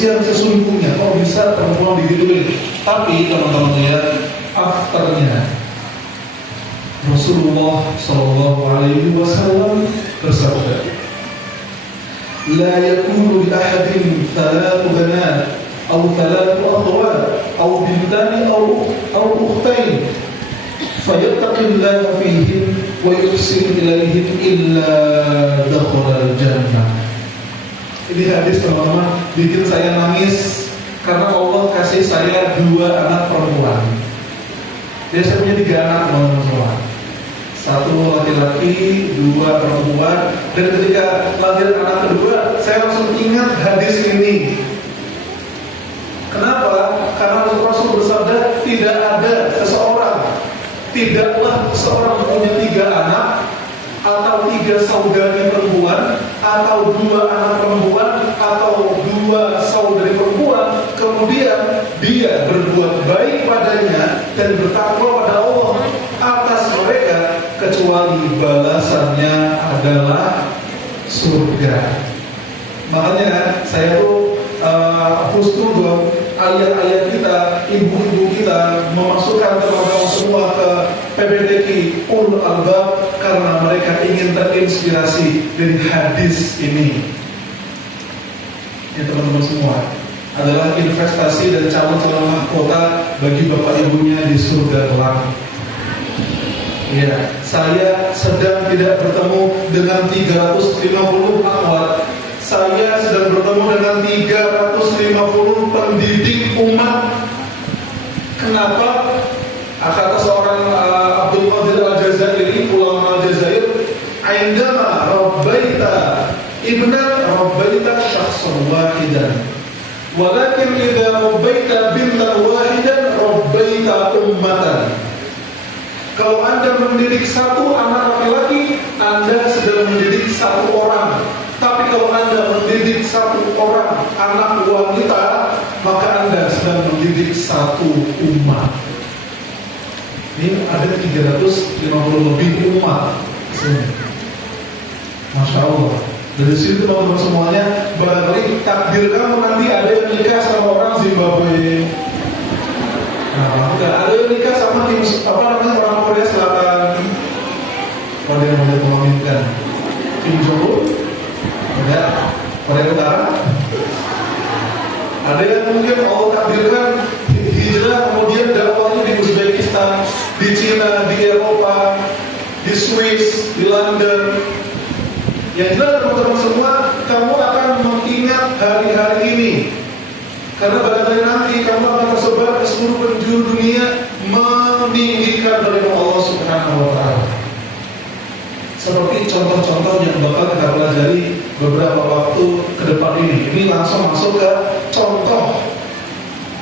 yang sesungguhnya, kok bisa perempuan digituin? Tapi teman-teman lihat afternya, Rasulullah Shallallahu Alaihi Wasallam bersabda, "La yakunu li ahadin thalathu banat, atau thalathu akhwat, atau bintani, atau ukhtain, fayattaqillaha fihim wa yuhsin ilaihim illa dakhala al-jannah." Ini hadis teman-teman bikin saya nangis karena Allah kasih saya 2 anak perempuan. Dia saya punya 3 anak teman-teman semua. 1 laki-laki, 2 perempuan. Dan ketika lahir anak kedua, saya langsung ingat hadis ini. Kenapa? Karena Rasul bersabda, tidak ada seseorang, tidaklah seseorang punya 3 anak atau 3 saudari perempuan, atau 2 anak perempuan, atau 2 saudari perempuan, kemudian dia berbuat baik padanya dan bertakwa pada Allah atas mereka, kecuali balasannya adalah surga. Makanya saya tuh husnudon ayat-ayat kita, ibu-ibu kita memasukkan teman-teman semua ke PPDQ Ulul Albab karena mereka ingin terinspirasi dari hadis ini. Ya teman-teman semua, adalah investasi dan calon-calon mahkota bagi bapak ibunya di surga kelak. Ya, saya sedang tidak bertemu dengan 350 akhwat. Saya sedang bertemu dengan 350 pendidik umat. Kenapa? Kata seorang Abdul Qadir Al-Jazairi, ulama Al-Jazair, "Indama rabbaita ibnan rabbaita syakhsan wahidan, walakin idza rabbaita bintan wahidan rabbaita ummatan." Kalau Anda mendidik 1 anak laki-laki, Anda sedang mendidik 1 orang. Tapi kalau Anda mendidik 1 orang anak wanita, maka Anda sedang mendidik 1 umat. Ini ada 350 lebih umat sini. Masya Allah. Dari situ teman-teman semuanya, barangkali takdir kamu nanti ada yang nikah sama orang Zimbabwe. Nah, ada yang nikah sama orang Korea Selatan. Ada yang mau memainkan Kim Jong Un, ada Korea Utara. Ada yang mungkin Allah takdirkan hijrah kemudian dakwahnya di Uzbekistan, di Cina, di Eropa, di Swiss, di London. Yang jelas teman-teman semua, kamu akan mengingat hari-hari ini. Karena barangkali nanti kamu akan tersebar ke seluruh penjuru dunia meninggikan dari Allah Subhanahu wa Ta'ala. Seperti contoh-contoh yang bakal kita pelajari beberapa waktu ke depan ini. Ini langsung masuk ke contoh.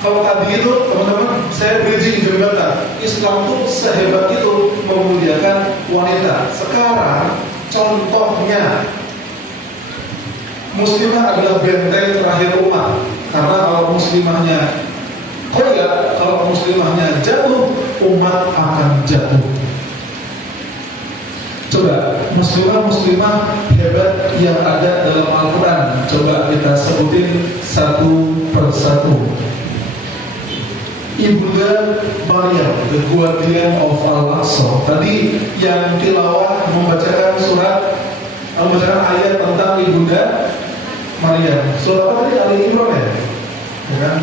Kalau tadi itu teman-teman, saya bridging jembatan. Islam tuh sehebat itu memuliakan wanita. Sekarang contohnya, muslimah adalah benteng terakhir umat. Karena kalau muslimahnya koyak, kalau muslimahnya jatuh, umat akan jatuh. Coba muslimah hebat yang ada dalam Al-Quran, coba kita sebutin satu persatu. Ibunda Maryam, the guardian of Al-Aqsa. Tadi yang tilawah membacakan ayat tentang Ibunda Maryam. Surah apa tadi? Ali Imran ya? Ya kan?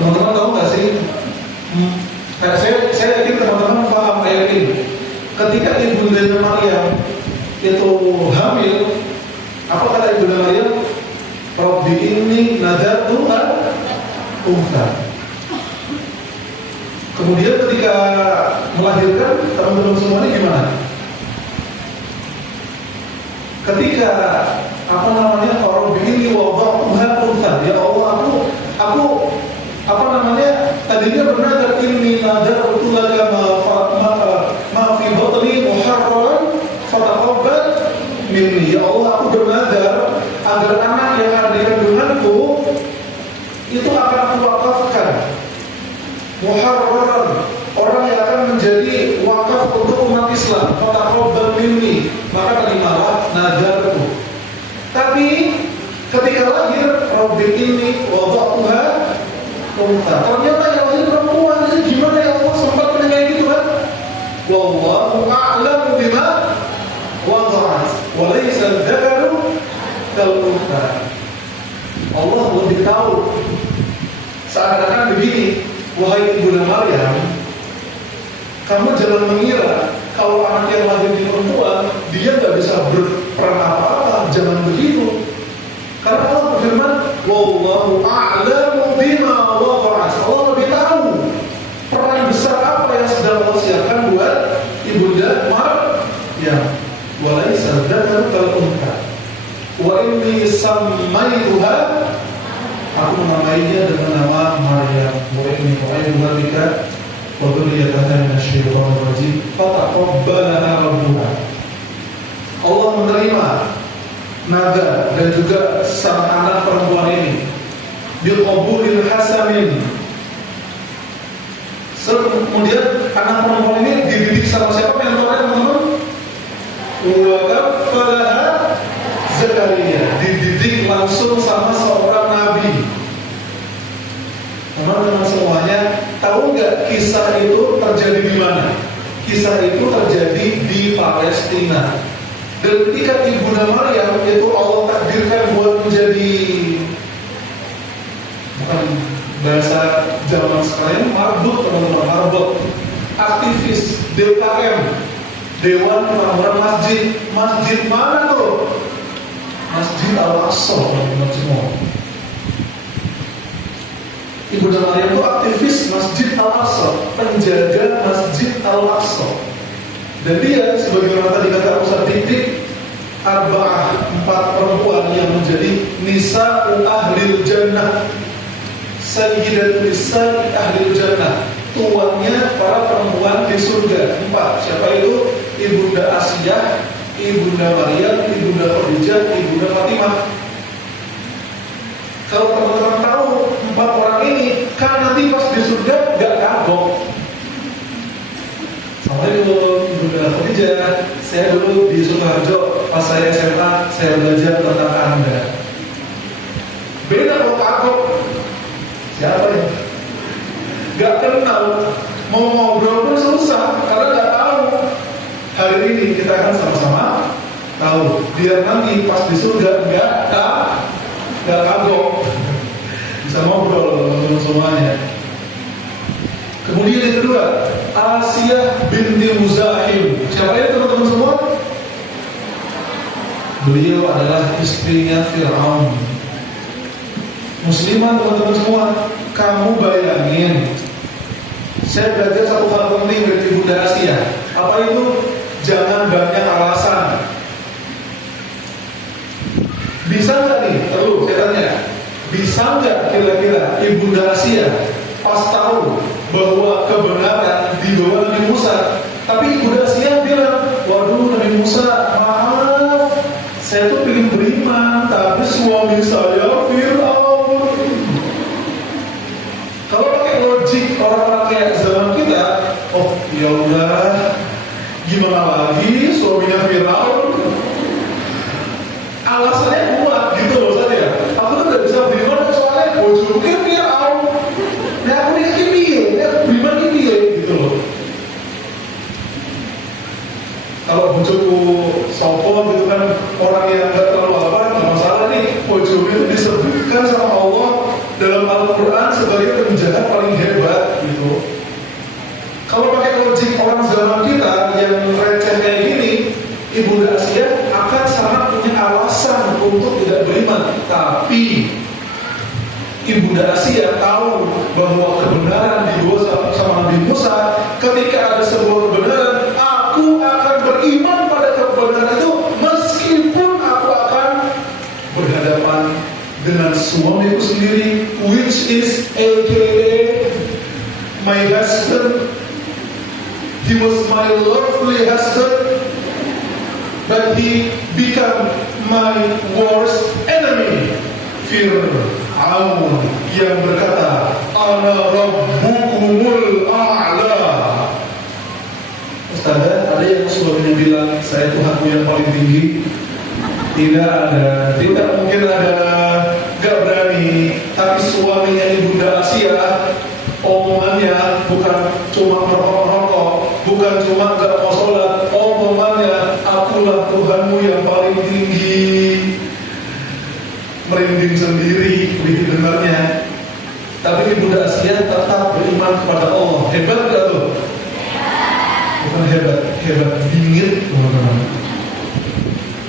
Teman-teman tahu nggak sih? Saya yakin teman-teman paham ayat ini. Ketika Ibunda Maryam itu hamil, apa kata Ibunda Maryam? Rabbi inni nadartu untha. Kemudian ketika melahirkan, teman-teman semuanya gimana? Ketika Rabbi inni wada'tuha untha, ya Allah, aku tadinya bernadar inni nadartu laka ma fi batni muharraran fataqabbal minni. Ya Allah, aku bernadar agar anak yang ada di kandunganku itu akan aku wakafkan muharraran, orang yang akan menjadi wakaf untuk umat Islam. Fataqabbal minni, maka terimalah nadarku. Tapi ketika lahir, Rabbi ini wada'uha unta. Ternyata yang lahir perempuan. Jadi gimana ya Allah sempat kayak gitu kan? Wallahu a'lamu bima wada'at wa laysa dzakaru kal unta. Allah lebih tahu. Seakan-akan begini, wahai Ibunda Maryam, kamu jangan mengira kalau anak yang lahir di perempuan dia nggak bisa berperan apa-apa. Jangan begitu. Karena Allah berfirman, wallahu a'lamu bima wada'at. Allah lebih tahu peran besar apa yang sedang Allah siapkan buat Ibunda Maryam. Wa laysa dzakaru kal unta. Wa inni sammaituha, aku menamainya dengan nama Maryam. Wa inni u'ayyiduha bika wa dzurriyyataha minasyaitonir rajim. Fataqabbalaha rabbuha. Allah menerima naga dan juga sang anak perempuan ini biqabulin hasanin. Kemudian anak perempuan ini dididik sama siapa mentornya teman-teman? Wa kaffalaha Zakaria, dididik langsung sama seorang nabi. Teman-teman semuanya, tahu nggak kisah itu terjadi di mana? Kisah itu terjadi di Palestina. Dan ketika Ibunda Maryam itu Allah takdirkan buat menjadi, bukan bahasa zaman sekarang, marbot teman-teman, marbot, aktivis DKM, Dewan Kemakmuran Masjid. Masjid mana tuh? Masjid Al-Aqsa, teman-teman semua. Ibunda Maryam itu aktivis Masjid Al-Aqsa, penjaga Masjid Al-Aqsa. Dan dia sebagaimana tadi kata Ustaz Dik, arba'ah, 4 perempuan yang menjadi nisa'u ahlil jannah, sayyidat nisa'i ahlil jannah, tuannya para perempuan di surga. 4. Siapa itu? Ibunda Asyah, Ibunda Maryam, Ibunda Khadijah, Ibunda Fatimah. Kalau teman-teman tahu 4 orang ini, kan nanti pas di surga gak kagok. Assalamualaikum Ibunda Khadijah, saya dulu di Sukoharjo, pas saya SMA, saya belajar tentang Anda. Beda kalau kagok. Siapa ya? Gak kenal, mau ngobrol pun susah karena gak tahu. Hari ini kita akan sama-sama tahu, biar nanti pas di surga gak kagok, bisa ngobrol teman-teman semuanya. Kemudian yang kedua, Asiyah binti Muzahim. Siapa itu teman-teman semua? Beliau adalah istrinya Fir'aun. Muslimah teman-teman semua. Kamu bayangin, saya belajar satu hal penting dari Ibunda Asiyah. Apa itu? Jangan banyak alasan. Bisa nggak nih? Terus saya tanya, bisa nggak kira-kira Ibunda Asiyah pas tahu bahwa kebenaran di bawah Nabi Musa, tapi Ibunda Asiyah bilang, waduh Nabi Musa, maaf, saya tuh pengen beriman, tapi suami saya Fir'aun. Kalau pakai logik orang-orang kayak zaman kita, oh ya udah, gimana lagi suaminya Fir'aun? Alasannya kuat gitu loh saya. Aku tuh gak bisa beriman soalnya bojoku Fir'aun. Nah aku yakin dia, aku beriman dia gitu loh. Kalau bojoku sopo gitu kan, orang yang gak terlalu apa, gak masalah nih. Bojoku itu disebutkan sama Allah dalam Al-Quran sebagai penjahat paling hebat gitu. Kalau pakai logik orang zaman kita yang receh kayak gini, Ibunda Asiyah akan sangat punya alasan untuk tidak beriman. Tapi Ibunda Asiyah tahu bahwa kebenaran dibawa sama Nabi Musa. Ketika ada sebuah kebenaran, aku akan beriman pada kebenaran itu meskipun aku akan berhadapan dengan suamiku sendiri, which is aka my husband. He was my lovely husband, but he became my worst enemy. Fir'aun yang berkata, Ana Rabbukumul A'la. Ustazah, ada yang sebelumnya bilang saya Tuhanmu yang paling tinggi? Tidak ada, tidak mungkin ada. nih, tapi suaminya Ibunda Asia omongannya bukan cuma merokok-rokok, bukan cuma gak mau sholat, omongannya akulah Tuhanmu yang paling tinggi. Merinding sendiri begitu dengarnya. Tapi Ibunda Asia tetap beriman kepada Allah. Hebat gak tuh? Bukan hebat, hebat bingit teman-teman.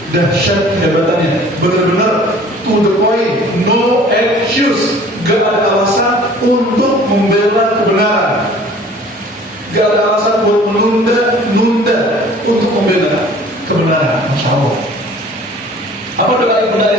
Dahsyat kehebatannya, benar-benar to the point, no excuse, gak ada alasan untuk membela kebenaran, gak ada alasan buat menunda